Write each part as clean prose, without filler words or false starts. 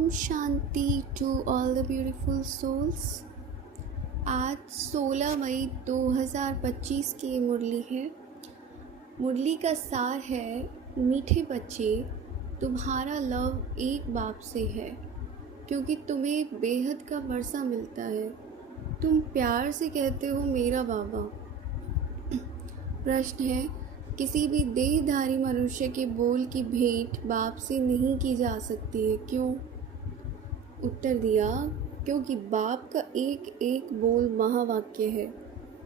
ओम शांति to all the beautiful souls. आज 16 मई 2025 की मुरली है। मुरली का सार है, मीठे बच्चे तुम्हारा लव एक बाप से है, क्योंकि तुम्हें बेहद का वर्षा मिलता है। तुम प्यार से कहते हो मेरा बाबा। प्रश्न है, किसी भी देहधारी मनुष्य के बोल की भेंट बाप से नहीं की जा सकती है, क्यों? उत्तर दिया, क्योंकि बाप का एक एक बोल महावाक्य है।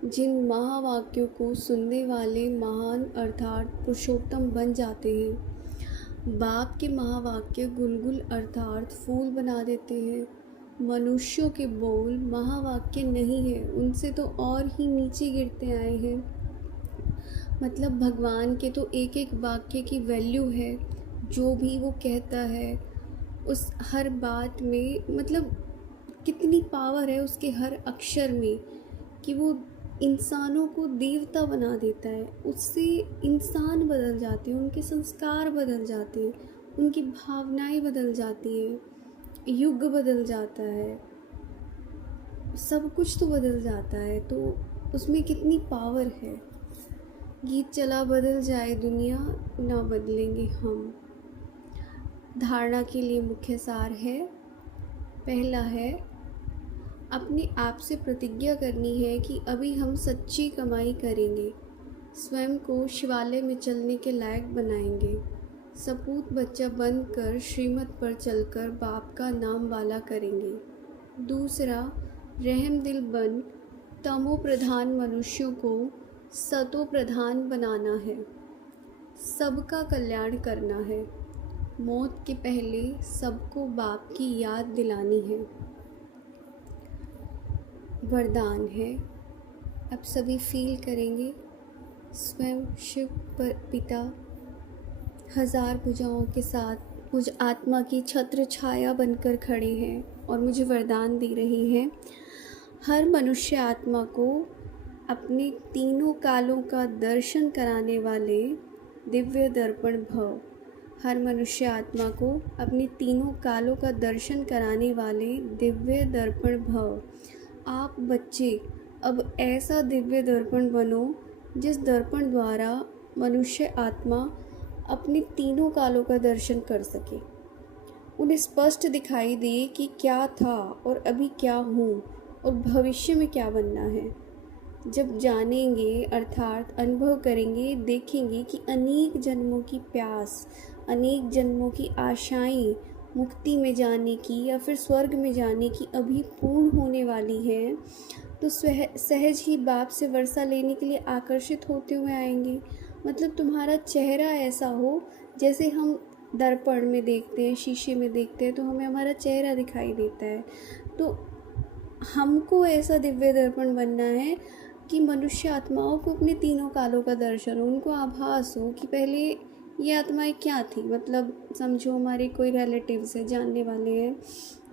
जिन महावाक्यों को सुनने वाले महान अर्थात पुरुषोत्तम बन जाते हैं। बाप के महावाक्य गुलगुल अर्थात फूल बना देते हैं। मनुष्यों के बोल महावाक्य नहीं है, उनसे तो और ही नीचे गिरते आए हैं। मतलब भगवान के तो एक एक वाक्य की वैल्यू है। जो भी वो कहता है उस हर बात में, मतलब कितनी पावर है उसके हर अक्षर में, कि वो इंसानों को देवता बना देता है। उससे इंसान बदल जाते हैं, उनके संस्कार बदल जाते हैं, उनकी भावनाएं बदल जाती हैं, युग बदल जाता है, सब कुछ तो बदल जाता है। तो उसमें कितनी पावर है। गीत चला बदल जाए दुनिया, ना बदलेंगे हम। धारणा के लिए मुख्य सार है। पहला है, अपने आप से प्रतिज्ञा करनी है कि अभी हम सच्ची कमाई करेंगे, स्वयं को शिवालय में चलने के लायक बनाएंगे, सपूत बच्चा बनकर श्रीमत पर चलकर बाप का नाम वाला करेंगे। दूसरा, रहम दिल बन तमो प्रधान मनुष्यों को सतो प्रधान बनाना है, सबका कल्याण करना है, मौत के पहले सबको बाप की याद दिलानी है। वरदान है, अब सभी फील करेंगे स्वयं शिव पर पिता हजार भुजाओं के साथ मुझ आत्मा की छत्र छाया बनकर खड़े हैं और मुझे वरदान दे रहे हैं। हर मनुष्य आत्मा को अपने तीनों कालों का दर्शन कराने वाले दिव्य दर्पण भव। हर मनुष्य आत्मा को अपने तीनों कालों का दर्शन कराने वाले दिव्य दर्पण भव। आप बच्चे अब ऐसा दिव्य दर्पण बनो जिस दर्पण द्वारा मनुष्य आत्मा अपने तीनों कालों का दर्शन कर सके। उन्हें स्पष्ट दिखाई दे कि क्या था और अभी क्या हूँ और भविष्य में क्या बनना है। जब जानेंगे अर्थात अनुभव करेंगे, देखेंगे कि अनेक जन्मों की प्यास, अनेक जन्मों की आशाएं मुक्ति में जाने की या फिर स्वर्ग में जाने की अभी पूर्ण होने वाली हैं, तो सहज ही बाप से वर्षा लेने के लिए आकर्षित होते हुए आएंगे। मतलब तुम्हारा चेहरा ऐसा हो, जैसे हम दर्पण में देखते हैं, शीशे में देखते हैं तो हमें हमारा चेहरा दिखाई देता है। तो हमको ऐसा दिव्य दर्पण बनना है कि मनुष्य आत्माओं को अपने तीनों कालों का दर्शन हो, उनको आभास हो कि पहले ये आत्माएं क्या थी। मतलब समझो हमारे कोई रिलेटिव्स हैं, जानने वाले हैं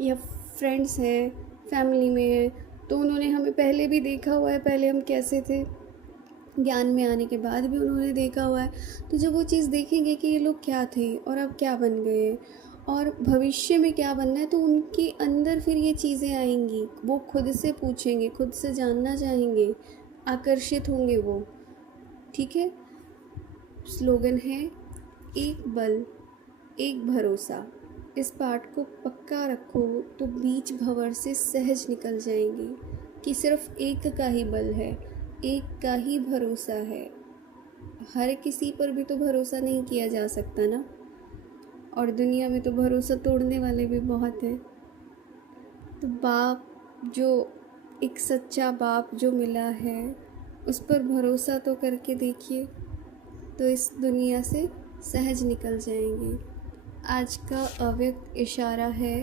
या फ्रेंड्स हैं, फैमिली में हैं, तो उन्होंने हमें पहले भी देखा हुआ है, पहले हम कैसे थे, ज्ञान में आने के बाद भी उन्होंने देखा हुआ है। तो जब वो चीज़ देखेंगे कि ये लोग क्या थे और अब क्या बन गए और भविष्य में क्या बनना है, तो उनके अंदर फिर ये चीज़ें आएंगी। वो खुद से पूछेंगे, खुद से जानना चाहेंगे, आकर्षित होंगे वो। ठीक है। स्लोगन है, एक बल एक भरोसा। इस पाठ को पक्का रखो तो बीच भंवर से सहज निकल जाएंगे कि सिर्फ एक का ही बल है, एक का ही भरोसा है। हर किसी पर भी तो भरोसा नहीं किया जा सकता ना, और दुनिया में तो भरोसा तोड़ने वाले भी बहुत हैं। तो बाप, जो एक सच्चा बाप जो मिला है, उस पर भरोसा तो करके देखिए, तो इस दुनिया से सहज निकल जाएंगे। आज का अव्यक्त इशारा है,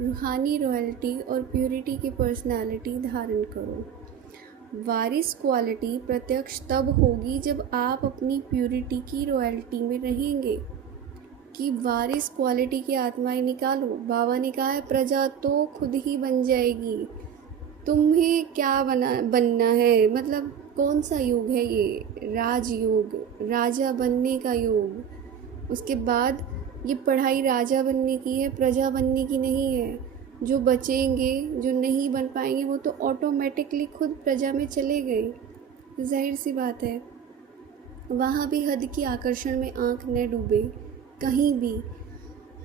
रूहानी रॉयल्टी और प्योरिटी की पर्सनालिटी धारण करो। वारिस क्वालिटी प्रत्यक्ष तब होगी जब आप अपनी प्योरिटी की रॉयल्टी में रहेंगे। कि वारिस क्वालिटी की आत्माएं निकालो। बाबा ने कहा है, प्रजा तो खुद ही बन जाएगी, तुम्हें क्या बनना है। मतलब कौन सा युग है ये? राजयोग, राजा बनने का योग। उसके बाद ये पढ़ाई राजा बनने की है, प्रजा बनने की नहीं है। जो बचेंगे, जो नहीं बन पाएंगे, वो तो ऑटोमेटिकली खुद प्रजा में चले गए, जाहिर सी बात है। वहाँ भी हद की आकर्षण में आँख न डूबे, कहीं भी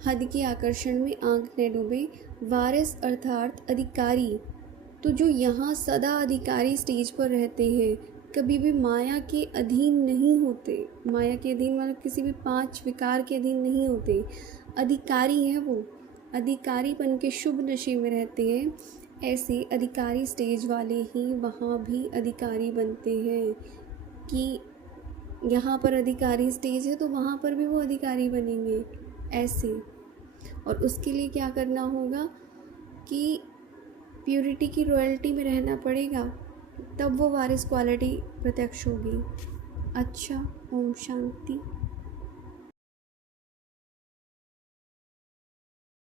हद के आकर्षण में आँख न डूबे। वारिस अर्थात अधिकारी, तो जो यहाँ सदा अधिकारी स्टेज पर रहते हैं, कभी भी माया के अधीन नहीं होते। माया के अधीन मतलब किसी भी 5 विकार के अधीन नहीं होते, अधिकारी हैं वो, अधिकारीपन के शुभ नशे में रहते हैं। ऐसे अधिकारी स्टेज वाले ही वहाँ भी अधिकारी बनते हैं कि यहाँ पर अधिकारी स्टेज है तो वहाँ पर भी वो अधिकारी बनेंगे ऐसे। और उसके लिए क्या करना होगा कि प्योरिटी की रॉयल्टी में रहना पड़ेगा, तब वो वारिस क्वालिटी प्रत्यक्ष होगी। अच्छा, ओम शांति।